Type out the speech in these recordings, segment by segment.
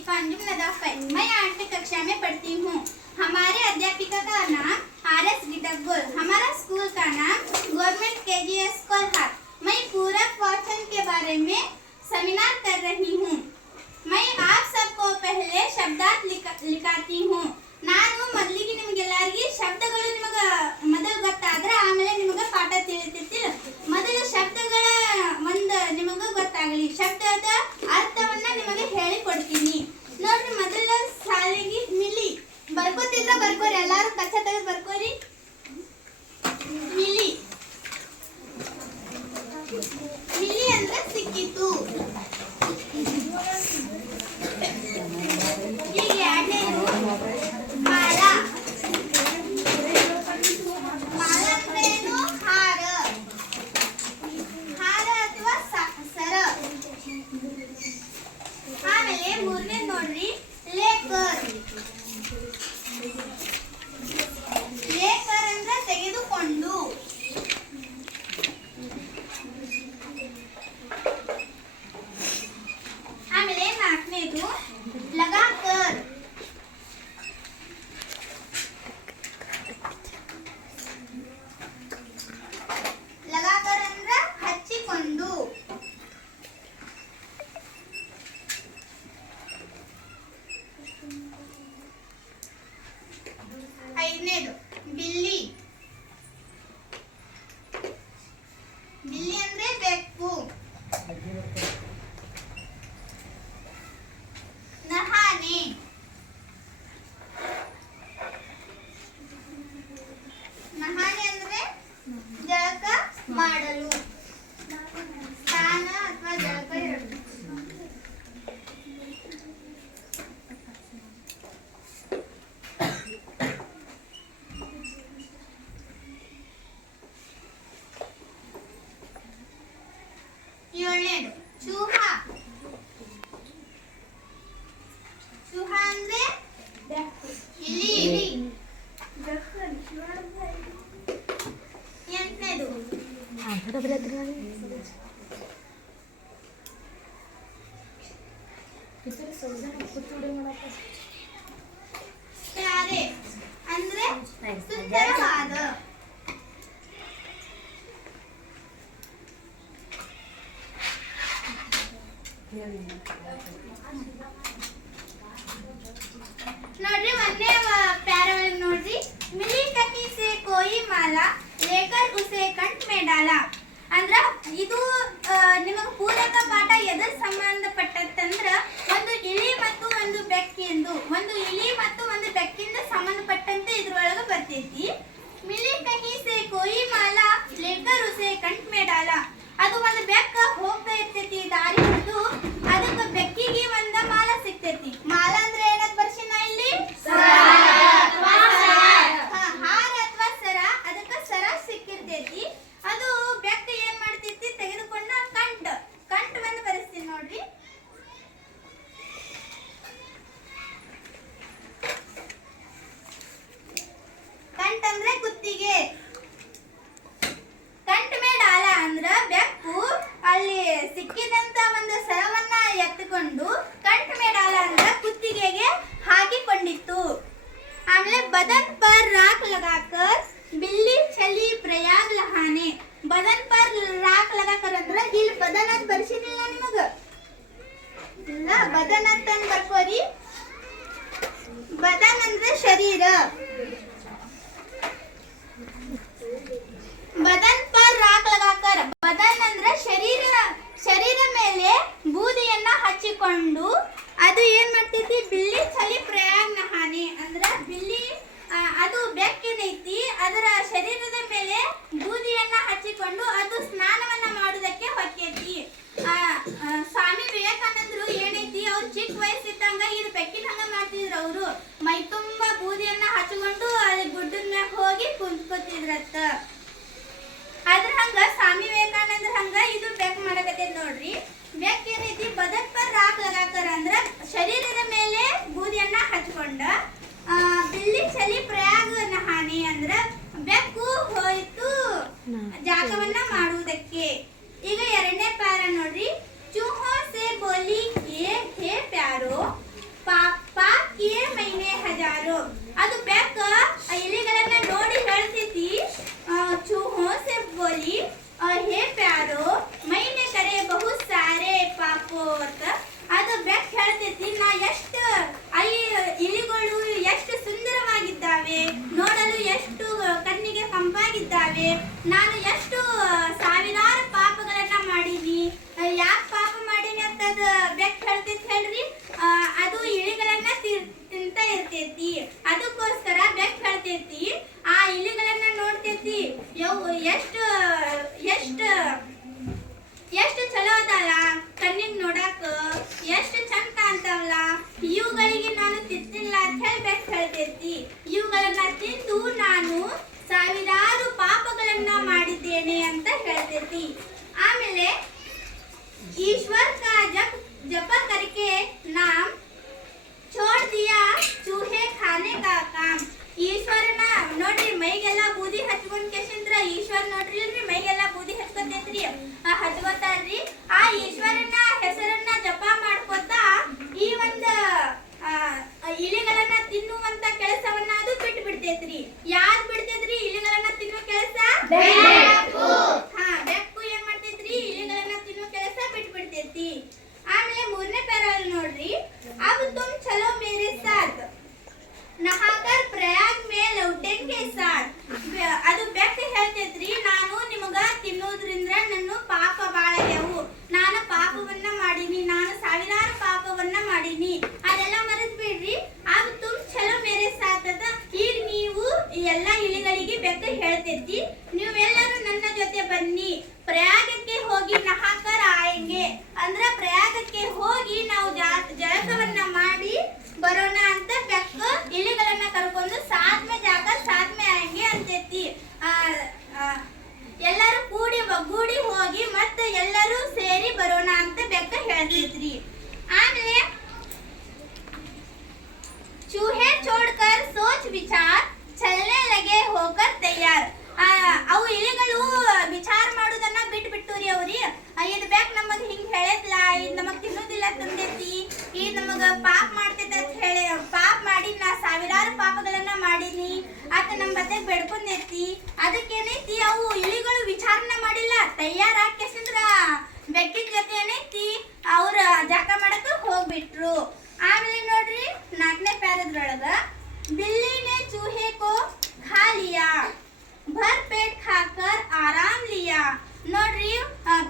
लतीफ़ा अंजुम नदाफ़त। मैं 8वीं कक्षा में पढ़ती हूँ। हमारे अध्यापिका का नाम RS गिटकगुल। हमारा स्कूल का नाम गवर्नमेंट KGS कोल्हार। मैं पूरक वाचन के बारे में सेमिनार कर रही हूँ। मैं आप सबको पहले शब्दार्थ लिखाती हूँ. ನಾನು ಮೊದಲಿಗೆ ನಿಮಗೆಲ್ಲರಿಗೂ ಶಬ್ದಗಳು ನಿಮಗೆ ಮೊದಲು ಗೊತ್ತಾದ್ರೆ ಆಮೇಲೆ ನಿಮಗೆ ಪಾಠ ತಿಳಿತೈತಿ. ಮೊದಲು ಶಬ್ದಗಳ ಒಂದು ನಿಮಗೆ ಗೊತ್ತಾಗಲಿ, ಶಬ್ದದ ಅರ್ಥವನ್ನ ನಿಮಗೆ ಹೇಳಿ ಕೊಡ್ತೀನಿ. ನೋಡ್ರಿ, ಮೊದಲ ಸಾಲಿಗೆ ಮಿಲಿ ಬರ್ಕೋತಿದ್ರ ಬರ್ಕೋರಿ, ಎಲ್ಲರೂ ಕಚ್ಚ ತೆಗೆದು ಬರ್ಕೋರಿ. ಮಿಲಿ ಮಿಲಿ ಅಂದ್ರೆ ಸಿಕ್ಕಿತು. ಮೂರನೇ ನೋಡ್ರಿ, ಲೇಕರ್. ಲೇಕರ್ ಅಂದ್ರೆ ತೆಗೆದುಕೊಂಡು. ಆಮೇಲೆ ನಾಲ್ಕನೇದು ಲಗಾಕರ್. ಲಗಾಕರ್ ಅಂದ್ರೆ ಹಚ್ಚಿಕೊಂಡು. ಐದನೇದು ಬಿಲ್ಲಿ. ಬಿಲ್ಲಿ ಅಂದ್ರೆ ಬೆಕ್ಕು. ನಹಾನೆ. ನಹಾನೆ ಅಂದ್ರೆ ಜಳಕ ಮಾಡಲು, ಸ್ನಾನ ಅಥವಾ ಜಳಕ ಎರಡು. ಏಳನೇದು ಚೂಹಾ. ಚೂಹಾ ಅಂದ್ರೆ ಇಲಿ. ಎಂಟನೇದು ಪ್ಯಾರೆ ಅಂದ್ರೆ ಸುಂದರವಾದ. ನೋಡ್ರಿ, ಒಂದೇ ಪ್ಯಾರ ನೋಡ್ರಿ, ಮಿಲಿ ಕಹಿ ಸೆ ಕೋಯಿ ಮಾಲಾ ಲೇಕರ್ ಉಸೆ ಕಂಠ ಮೇ ಡಾಲಾ. ಅಂದ್ರ ಇದು ನಿಮಗೆ ಪೂರಕ ಪಾಠ ಎದಕ್ಕೆ ಸಂಬಂಧಪಟ್ಟಂದ್ರ ಒಂದು ಇಲಿ ಮತ್ತು ಒಂದು ಬೆಕ್ಕಿಂದು, ಒಂದು ಇಲಿ ಮತ್ತು ಒಂದು ಬೆಕ್ಕಿಂದ ಸಂಬಂಧಪಟ್ಟಂತೆ ಇದ್ರೊಳಗೆ ಬರ್ತೈತಿ. ಮಿಲಿ ಕಹಿ ಸೆ ಕೋಯಿ ಮಾಲಾ ಲೇಕರ್ ಉಸೆ ಕಂಠ ಮೇ ಡಾಲಾ. ಅದು ಒಂದು ಬೆಕ್ಕ ಹೋಗ್ತಾ ಇರ್ತೈತಿ ದಾರಿ ಹಿಡಿದು, ಅದಕ್ಕೆ ಬೆಕ್ಕಿಗೆ ಒಂದ ಮಾಲ ಸಿಗ್ತೈತಿ. ಮಾಲ ಅಂದ್ರೆ ಏನಂತ ಬರ್ಸಿನ ಇಲ್ಲಿ, ಹಾರ ಅಥವಾ ಸರ. ಅದಕ್ಕೆ ಸರ ಸಿಕ್ಕಿರ್ತೈತಿ. ಅದು ಬೆಕ್ಕ ಏನ್ ಮಾಡ್ತೈತಿ, ತೆಗೆದುಕೊಂಡ ಕಂಠ ಒಂದು ಬರೆಸ್ತೀನಿ ನೋಡ್ರಿ. ಕಂಠ ಅಂದ್ರೆ ಕುತ್ತಿಗೆ. ಕಂಠ ಮೇ ಡಾಲ ಅಂದ್ರ ಬೆಕ್ಕು ಅಲ್ಲಿ ಸಿಕ್ಕಿದಂತ ಒಂದು ಸರವನ್ನ ಎತ್ತುಕೊಂಡು ಕಂಠ ಮೇ ಡಾಲ ಅಂದ್ರ ಕುತ್ತಿಗೆಗೆ ಹಾಕಿಕೊಂಡಿತ್ತು. ಆಮೇಲೆ ಬದನ್ ಪರ್ ರಾಕ್ ಲಗಾಕರ್ ಬಿಲ್ಲಿ ಚಲಿ ಪ್ರಯಾಗ್ ಲಹಾನೆ. ಬದನ್ ಪರ್ ರಾಕ್ ಲಗಾಕರ್ ಅಂದ್ರ ಇಲ್ಲಿ ಬದನ್ ಅಂತ ಬರ್ಸಿನಿಲ್ಲ ನಿಮಗ, ಇಲ್ಲ ಬದನ್ ಅಂತ ಬರ್ಕೋರಿ. ಬದನ್ ಅಂದ್ರೆ ಶರೀರ. ಬದನ್ ಪರ್ ರಾಕ್ ಲಗಾಕರ್, ಬದನ್ ಅಂದ್ರೆ ಶರೀರ ಮೇಲೆ ಬೂದಿಯನ್ನ ಹಚ್ಚಿಕೊಂಡು ಅದು ಏನ್ ಮಾಡ್ತೈತಿ, ಬಿಲ್ಲಿ ಚಲಿ ಪ್ರಯಾಗ್ ನಹಾನೆ ಅಂದ್ರ ಬಿಲ್ಲಿ ಅದು ಬೆಕ್ಕೇನೈತಿ, ಅದರ ಶರೀರದ ಮೇಲೆ ಬೂದಿಯನ್ನ ಹಚ್ಚಿಕೊಂಡು ಅದು ಸ್ನಾನವನ್ನ ಮಾಡುವುದಕ್ಕೆ ಹೊಕ್ಕೈತಿ. ಸ್ವಾಮಿ ವಿವೇಕಾನಂದರು ಏನೈತಿ, ಅವ್ರು ಚಿಕ್ಕ ವಯಸ್ಸಿದ್ದಂಗ ಇದು ಬೆಕ್ಕಿನ ಹಂಗ ಮಾಡ್ತಿದ್ರು. ಅವರು ಮೈ ತುಂಬಾ ಬೂದಿಯನ್ನ ಹಚ್ಚಿಕೊಂಡು ಅಲ್ಲಿ ಗುಡ್ಡದ ಮ್ಯಾಗ ಹೋಗಿ ಕುಂತ್ಕೋತಿದ್ರತ್ತ. ಅದ್ರ ಹಂಗ ಸ್ವಾಮಿ ವಿವೇಕಾನಂದ್ರ ಹಂಗ ಇದು ಬೆಕ್ ಮಾಡಕತ್ತೈತಿ ನೋಡ್ರಿ. ಬೆಕ್ ಏನೈತಿ, ಬದನ್ ಪರ್ ರಾಕ್ ಲಗಾಕರ್ ಅಂದ್ರ ಶರೀರದ ಮೇಲೆ ಬೂದಿಯನ್ನ ಹಚ್ಕೊಂಡ. ಬಿಲ್ಲಿ ಚಲಿ ಪ್ರಯಾಗ್ ನಹಾನೆ ಅಂದ್ರ ಬೆಕ್ಕು ಹೋಯ್ತು ಜಾಗವನ್ನ ಮಾಡುವುದಕ್ಕೆ. ಈಗ ಎರಡನೇ ಪ್ಯಾರ ನೋಡ್ರಿ, ಚೂಹೋ ಸೆ ಬೋಲಿ ಏ ಹೇ ಪ್ಯಾರೋ ಬೆಕ್ಕು ಹೇಳ್ತೈತಿ ಹೇಳ್ರಿ ಅದು ಇಲಿಗಳನ್ನ ತಿಂತ ಇರ್ತೈತಿ. ಅದಕ್ಕೋಸ್ಕರ ಬೆಕ್ಕು ಹೇಳ್ತೈತಿ ಆ ಇಲಿಗಳನ್ನ ನೋಡ್ತೈತಿ ಎಷ್ಟು ಎಷ್ಟು ಎಷ್ಟು ಚಲೋ ಅದಲ್ಲ ಕಣ್ಣಿಗೆ ನೋಡಾಕ ಎಷ್ಟು ಚಂದ ಕಾಣ್ತಾವಲ್ಲ, ಇವುಗಳಿಗೆ ನಾನು ತಿಂತಿಲ್ಲ ಅಂತ ಹೇಳಿ ಬೆಕ್ಕು ಹೇಳ್ತೈತಿ. ಇವುಗಳನ್ನ ತಿಂದು ನಾನು ಸಾವಿರಾರು ಪಾಪಗಳನ್ನ ಮಾಡಿದ್ದೇನೆ ಅಂತ ಹೇಳ್ತೈತಿ. ಆಮೇಲೆ ईश्वर का जप करके नाम छोड़ दिया चूहे खाने का काम. ಈಶ್ವರನ ನೋಡ್ರಿ ಮೈಗೆಲ್ಲ ಬೂದಿ ಹಚ್ಕೊಂಡ್ ಕೇಸಿಂದ್ರ ಈಶ್ವರ ನೋಡ್ರಿ ಇಲ್ರಿ ಮೈಗೆಲ್ಲ ಬೂದಿ ಹಚ್ಕೊತೈತ್ರಿ ಹಚ್ಕೋತಾರ್ರಿ. ಆ ಈಶ್ವರನ ಹೆಸರನ್ನ ಜಪ ಮಾಡ್ಕೋತ ಈ ಒಂದು ಇಲಿಗಳನ್ನ ತಿನ್ನುವಂತ ಕೆಲಸವನ್ನ ಅದು ಬಿಟ್ಟು ಬಿಡ್ತೈತ್ರಿ. ಯಾರು ಬಿಡ್ತೈತ್ರಿ ಇಲಿಗಳನ್ನ ತಿನ್ನುವ ಕೆಲಸ? ಬೆಕ್ಕು ಏನ್ ಮಾಡ್ತೈತ್ರಿ ಇಲಿಗಳನ್ನ ತಿನ್ನುವ ಕೆಲಸ ಬಿಟ್ಟು ಬಿಡ್ತೈತಿ. ಆಮೇಲೆ ಮೂರನೇ ಪ್ಯಾರಲ್ಲಿ ನೋಡ್ರಿ अब तुम चलो मेरे साथ नहाकर प्रयाग में लौटेंगे साथ. ಅದು ಬೆಕ್ಕು ಹೇಳ್ತೈತ್ರಿ ನಾನು ನಿಮಗ ತಿನ್ನೋದ್ರಿಂದ ನನ್ನ ಪಾಪ ಬಾಳಗ್ಯಾವು, ನಾನು ಪಾಪವನ್ನ ಮಾಡೀನಿ, ನಾನು ಸಾವಿರಾರು ಪಾಪವನ್ನ ಮಾಡೀನಿ, ಅದೆಲ್ಲ ಮರೆತು ಬಿಡ್ರಿ. अब तुम चलो मेरे साथ ಅದ ಈಗ ನೀವು ಎಲ್ಲ ಇಲಿಗಳಿಗೆ ಬೆಕ್ಕು ಹೇಳ್ತೈತಿ ನೀವೆಲ್ಲರೂ ನನ್ನ ಜೊತೆ ಬನ್ನಿ, ಪ್ರಯಾಗಕ್ಕೆ ಹೋಗಿ ನಹಾಕರ್ ಆಯಂಗೆ ಅಂದ್ರ ಪ್ರಯಾಗಕ್ಕೆ ಹೋಗಿ ನಾವು ಜಳಕವನ್ನ ಮಾಡಿ ಬರೋಣ ಅಂತ ಬೆಕ್ಕು ಇಲಿಗಳನ್ನ ಕರ್ಕೊಂಡು ಸಾತ್ ಮೇ ಜಾಕರ್ ಸಾತ್ ಮೇ ಆಯಂಗೆ ಅಂತೈತಿ. ಎಲ್ಲರೂ ಒಗ್ಗೂಡಿ ಹೋಗಿ ಮತ್ತೆ ಎಲ್ಲರೂ ಸೇರಿ ಬರೋಣ ಅಂತ ಬೆಕ್ಕು ಹೇಳ್ತೈತ್ರಿ. ಆಮೇಲೆ चूहे छोड़कर सोच विचार चलने लगे होकर तैयार. ಅವು ಇಲಿಗಳು ವಿಚಾರ ಮಾಡೋದನ್ನ ಬಿಟ್ಬಿಟ್ಟುರಿ ಅವ್ರಿ. ಇದು ಬೆಕ್ಕು ನಮಗ್ ಹಿಂಗ್ ಹೇಳತ್ಲ, ಇದು ನಮಗ್ ತಿನ್ನೋದಿಲ್ಲ ತಂದೈತಿ, ಇದು ನಮಗ ಪಾಪ ಮಾಡ್ತೈತಿ ಅಂತ ಹೇಳಿ ಪಾಪ ಮಾಡಿ ನಾ ಸಾವಿರಾರು ಪಾಪಗಳನ್ನ ಮಾಡೀನಿ ಅಂತ ನಮ್ ಬದ್ದೆಗ್ ಬೆಡ್ಕೊಂಡೈತಿ. ಅದಕ್ಕೇನೈತಿ ಅವು ಇಲಿಗಳು ವಿಚಾರನ ಮಾಡಿಲ್ಲ, ತಯಾರಾಕೆಸಿಂದ್ರ ಬೆಕ್ಕಿನ ಜೊತೆ ಏನೈತಿ ಅವ್ರ ಜಾಕ ಮಾಡಕ ಹೋಗ್ಬಿಟ್ರು. ಆಮೇಲೆ ನೋಡ್ರಿ 4ನೇ ಪ್ಯಾರದ್ರೊಳಗ बिल्ली ने चूहे को खा लिया भर पेट खाकर आराम लिया. ನೋಡ್ರಿ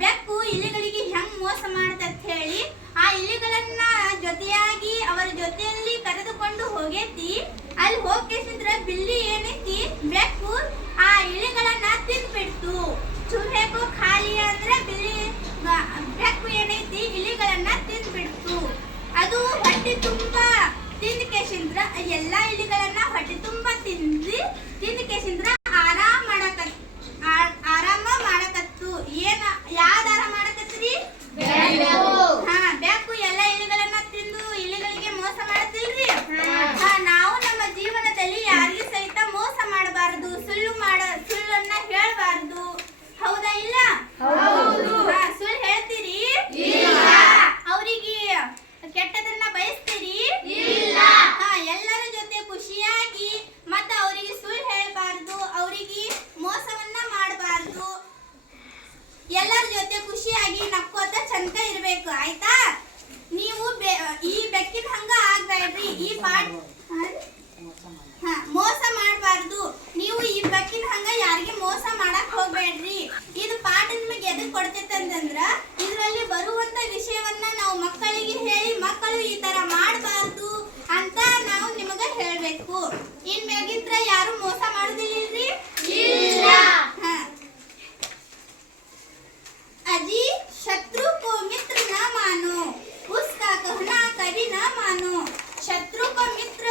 ಬೆಕ್ಕು ಇಲಿಗಳಿಗೆ ಹೆಂಗ್ ಮೋಸ ಮಾಡ್ತಂತ ಹೇಳಿ ಆ ಇಲಿಗಳನ್ನ ಜೊತೆಯಾಗಿ ಅವರ ಜೊತೆಯಲ್ಲಿ ಕರೆದುಕೊಂಡು ಹೋಗೈತಿ. ಅಲ್ಲಿ ಹೋಗ್ಕೇಸಿಂದ್ರ ಬಿಲ್ಲಿ ಏನೈತಿ ಬೆಕ್ಕು ಆ ಇಲಿಗಳನ್ನ ತಿಂದ್ಬಿಡ್ತು. ಚೂಹೆಗೂ ಖಾಲಿ ಅಂದ್ರೆ ಬಿಲ್ಲಿ ಬೆಕ್ಕು ಏನೈತಿ ಇಲಿಗಳನ್ನ ತಿಂದ್ಬಿಡ್ತು. ಅದು ಹೊಟ್ಟೆ ತುಂಬಾ ತಿಂದ ಕೇಸಿಂದ್ರ ಎಲ್ಲಾ ಇಲಿಗಳನ್ನ ಹೊಟ್ಟೆ ತುಂಬಾ ತಿಂದ ಕೇಸಿಂದ್ರ ಆರಾಮ ಮಾಡಕತ್ತು. ಏನ ಯಾವ್ದು ಆರಾಮ ಮಾಡಕತ್ರಿ? ಬೆಕ್ಕು ಎಲ್ಲಾ ಇಲಿಗಳನ್ನ ತಿಂದು ಇಲಿಗಳಿಗೆ ಮೋಸ ಮಾಡತಿಲ್ರಿ. ನಾವು ನಮ್ಮ ಜೀವನದಲ್ಲಿ ಯಾರಿಗೂ ಸಹಿತ ಮೋಸ ಮಾಡಬಾರದು, ಸುಳ್ಳನ್ನ ಹೇಳ್ಬಾರ್ದು. ಹೌದಾ ಇಲ್ಲ? ಸುಳ್ಳು ಹೇಳ್ತೀರಿ? ಅವರಿಗೆ ಕೆಟ್ಟದನ್ನ ಬಯಸ್ತೀರಿ? ಎಲ್ಲರ ಜೊತೆ ಖುಷಿಯಾಗಿ ಮತ್ತೆ ಅವರಿಗೆ ಸುಳ್ಳು ಹೇಳ್ಬಾರ್ದು, ಅವರಿಗೆ ಮೋಸವನ್ನ ಮಾಡಬಾರ್ದು, ಎಲ್ಲರ ಜೊತೆ ಖುಷಿಯಾಗಿ ನಕ್ಕೋತ ಚಂದ ಇರ್ಬೇಕು. ಆಯ್ತಾ? ನೀವು ಈ ಬೆಕ್ಕಿನ ಹಂಗ ಆಗ್ಬೇಡ್ರಿ. ಈ ಪಾಠ ಮೋಸ ಮಾಡಬಾರ್ದು. ನೀವು ಈ ಬೆಕ್ಕಿನ ಹಂಗ ಯಾರಿಗೆ ಮೋಸ ಮಾಡಕ್ ಹೋಗ್ಬೇಡ್ರಿ. ಇದು ಪಾಠ ನಿಮಗೆ ಎದಕ್ ಕೊಡ್ತೈತೆ ಅಂತಂದ್ರ ಇದರಲ್ಲಿ ಬರುವಂತ ವಿಷಯವನ್ನ ನಾವು ಮಕ್ಕಳಿಗೆ ಹೇಳಿ ಮಕ್ಕಳು ಈ ತರ ಮಾಡಬಾರ್ದು ಅಂತ ನಾವು ನಿಮಗ ಹೇಳ್ಬೇಕು. ಇನ್ ಮ್ಯಾಗಿಂತ್ರ ಯಾರು ಮೋಸ ಮಾಡುದಿಲ್ಲರಿ? अजी शत्रु को मित्र न मानो, उसका कहना कभी न मानो. शत्रु को मित्र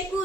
ಬೇಕು.